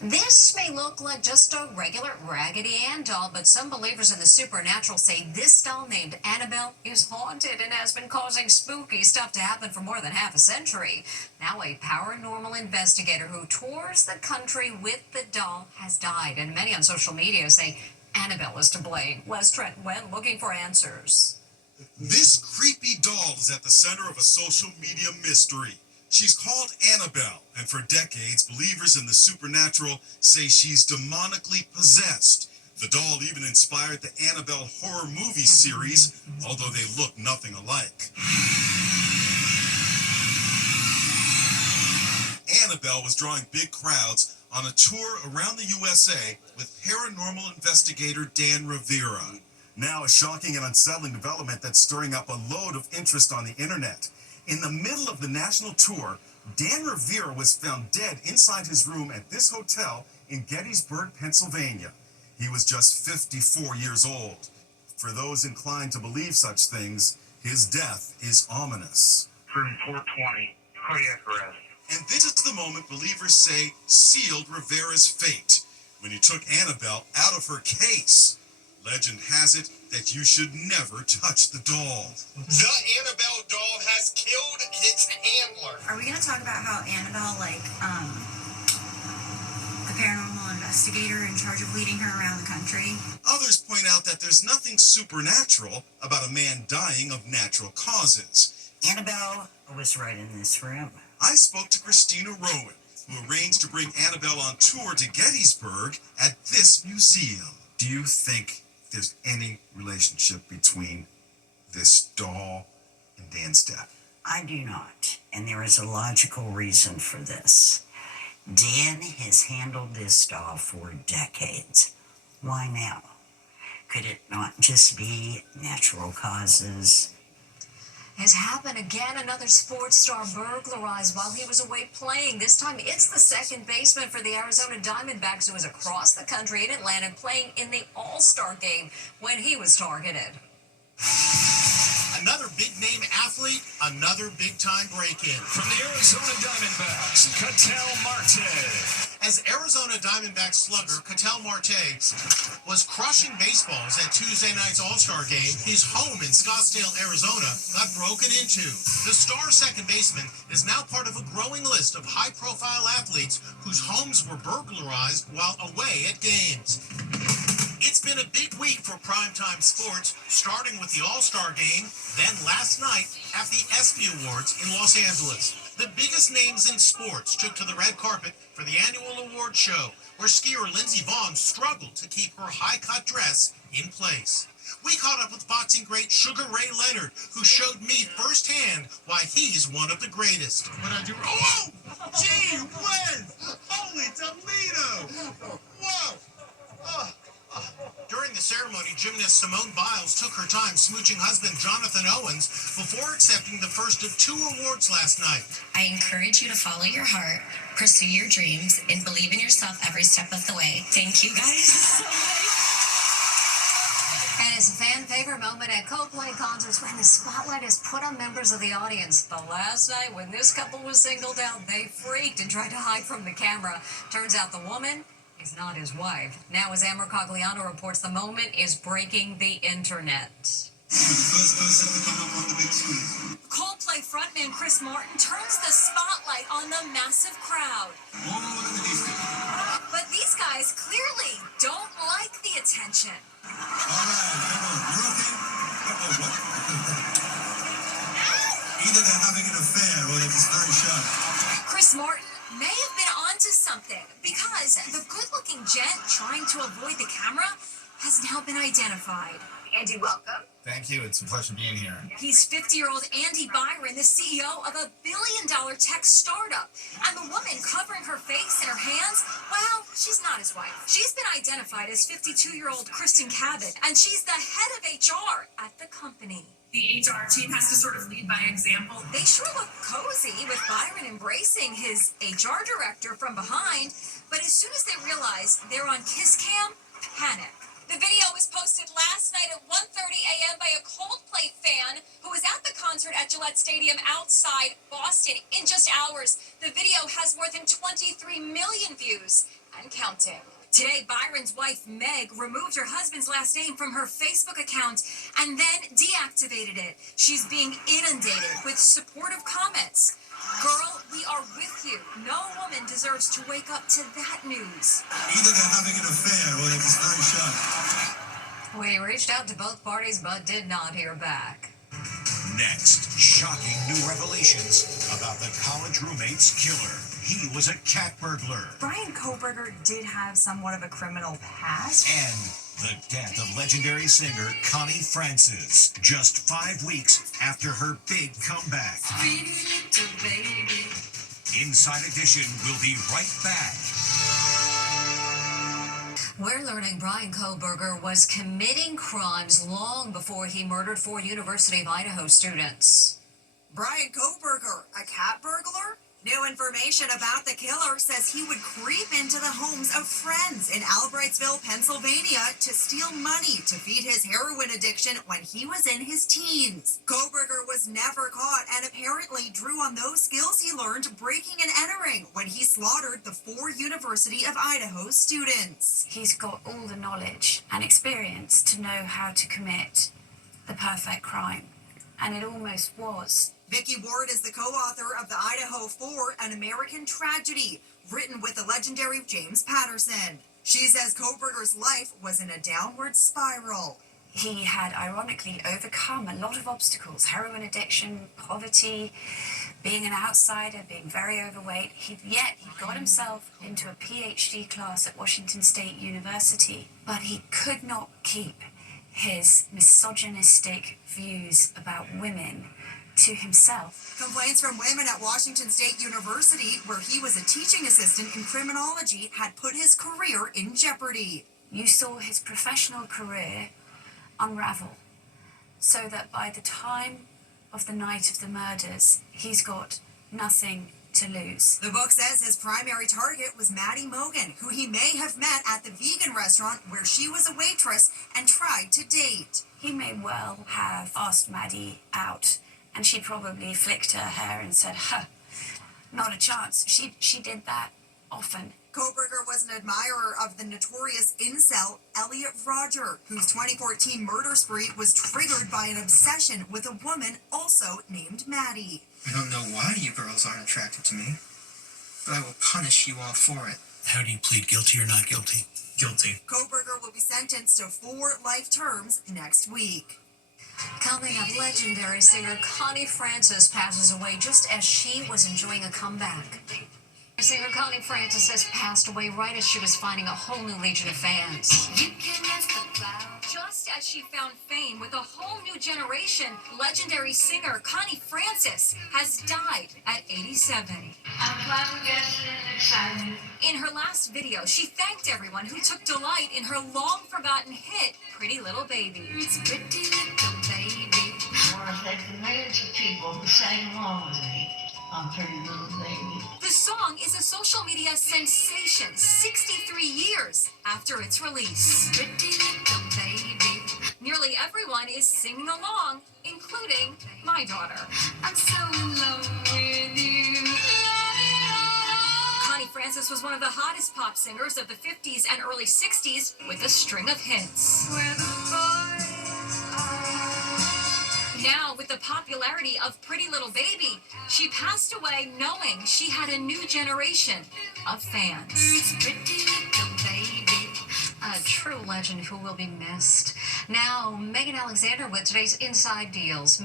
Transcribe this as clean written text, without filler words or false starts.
This may look like just a regular Raggedy Ann doll, but some believers in the supernatural say this doll named Annabelle is haunted and has been causing spooky stuff to happen for more than half a century. Now a paranormal investigator who tours the country with the doll has died, and many on social media say Annabelle is to blame. Les Trent went looking for answers. This creepy doll is at the center of a social media mystery. She's called Annabelle, and for decades, believers in the supernatural say she's demonically possessed. The doll even inspired the Annabelle horror movie series, although they look nothing alike. Annabelle was drawing big crowds on a tour around the USA with paranormal investigator Dan Rivera. Now a shocking and unsettling development that's stirring up a load of interest on the internet. In the middle of the national tour, Dan Rivera was found dead inside his room at this hotel in Gettysburg, Pennsylvania. He was just 54 years old. For those inclined to believe such things, his death is ominous. Room 420, cardiac arrest. And this is the moment believers say sealed Rivera's fate, when he took Annabelle out of her case. Legend has it that you should never touch the doll. The Annabelle doll has killed its handler. Are we going to talk about how Annabelle, the paranormal investigator in charge of leading her around the country? Others point out that there's nothing supernatural about a man dying of natural causes. Annabelle was right in this room. I spoke to Christina Rowan, who arranged to bring Annabelle on tour to Gettysburg at this museum. Do you think there's any relationship between this doll and Dan's death? I do not, and there is a logical reason for this. Dan has handled this doll for decades. Why now? Could it not just be natural causes? Has happened again. Another sports star burglarized while he was away playing. This time it's the second baseman for the Arizona Diamondbacks who was across the country in Atlanta playing in the All-Star game when he was targeted. Another big-name athlete, another big-time break-in. From the Arizona Diamondbacks, Ketel Marte. As Arizona Diamondbacks slugger Ketel Marte was crushing baseballs at Tuesday night's All-Star game, his home in Scottsdale, Arizona, got broken into. The star second baseman is now part of a growing list of high-profile athletes whose homes were burglarized while away at games. It's been a big week for primetime sports, starting with the All-Star game, then last night at the ESPY Awards in Los Angeles. The biggest names in sports took to the red carpet for the annual award show, where skier Lindsey Vonn struggled to keep her high-cut dress in place. We caught up with boxing great Sugar Ray Leonard, who showed me firsthand why he's one of the greatest. When I do, oh, gee whiz! Holy Toledo! Whoa! During the ceremony, gymnast Simone Biles took her time smooching husband Jonathan Owens before accepting the first of 2 awards last night. I encourage you to follow your heart, pursue your dreams, and believe in yourself every step of the way. Thank you, guys. And it's a fan favorite moment at Coldplay concerts when the spotlight is put on members of the audience. The last night when this couple was singled out, they freaked and tried to hide from the camera. Turns out the woman is not his wife. Now, as Amber Cogliano reports, the moment is breaking the internet. Coldplay frontman Chris Martin turns the spotlight on the massive crowd. But these guys clearly don't like the attention. Either they're having an affair or they're just very shy. Chris Martin may have been onto something because the good-looking gent trying to avoid the camera has now been identified. Andy, welcome. Thank you. It's a pleasure being here. He's 50-year-old Andy Byron, the CEO of a billion-dollar tech startup. And the woman covering her face and her hands, well, she's not his wife. She's been identified as 52-year-old Kristen Cabot, and she's the head of HR at the company. The HR team has to sort of lead by example. They sure look cozy with Byron embracing his HR director from behind, but as soon as they realize they're on Kiss Cam, panic. The video was posted last night at 1:30 a.m. by a Coldplay fan who was at the concert at Gillette Stadium outside Boston. In just hours, the video has more than 23 million views. And counting. Today, Byron's wife, Meg, removed her husband's last name from her Facebook account and then deactivated it. She's being inundated with supportive comments. Girl, we are with you. No woman deserves to wake up to that news. Either they're having an affair or they're just very shy. We reached out to both parties but did not hear back. Next, shocking new revelations about the college roommate's killer. He was a cat burglar. Bryan Kohberger did have somewhat of a criminal past. And the death of legendary singer Connie Francis, just 5 weeks after her big comeback. Inside Edition will be right back. We're learning Bryan Kohberger was committing crimes long before he murdered 4 University of Idaho students. Bryan Kohberger, a cat burglar? New information about the killer says he would creep into the homes of friends in Albrightsville, Pennsylvania to steal money to feed his heroin addiction when he was in his teens. Kohberger was never caught and apparently drew on those skills he learned breaking and entering when he slaughtered the 4 University of Idaho students. He's got all the knowledge and experience to know how to commit the perfect crime, and it almost was. Vicky Ward is the co-author of the Idaho 4, An American Tragedy, written with the legendary James Patterson. She says Kohberger's life was in a downward spiral. He had ironically overcome a lot of obstacles: heroin addiction, poverty, being an outsider, being very overweight. Yet he got himself into a PhD class at Washington State University, but he could not keep his misogynistic views about women to himself. Complaints from women at Washington State University, where he was a teaching assistant in criminology, had put his career in jeopardy. You saw his professional career unravel, so that by the time of the night of the murders, he's got nothing to lose. The book says his primary target was Maddie Mogen, who he may have met at the vegan restaurant where she was a waitress and tried to date. He may well have asked Maddie out, and she probably flicked her hair and said, huh, not a chance. She did that often. Kohberger was an admirer of the notorious incel Elliot Rodger, whose 2014 murder spree was triggered by an obsession with a woman also named Maddie. I don't know why you girls aren't attracted to me, but I will punish you all for it. How do you plead, guilty or not guilty? Guilty. Kohberger will be sentenced to 4 life terms next week. Coming up, legendary singer Connie Francis passes away just as she was enjoying a comeback. Singer Connie Francis has passed away right as she was finding a whole new legion of fans. Just as she found fame with a whole new generation, legendary singer Connie Francis has died at 87. I'm flabbergasted and excited. In her last video, she thanked everyone who took delight in her long-forgotten hit, Pretty Little Baby. It's Pretty Little Baby. I want to thank the millions of people who sang along with me on Pretty Little Baby. The song is a social media sensation 63 years after its release. Pretty Little Baby. Nearly everyone is singing along, including my daughter. I'm so in love with you. Connie Francis was one of the hottest pop singers of the 50s and early 60s with a string of hits. Where the boys are. Now, with the popularity of Pretty Little Baby, she passed away knowing she had a new generation of fans. It's Pretty Little Baby. A true legend who will be missed. Now, Megan Alexander with today's Inside Deals.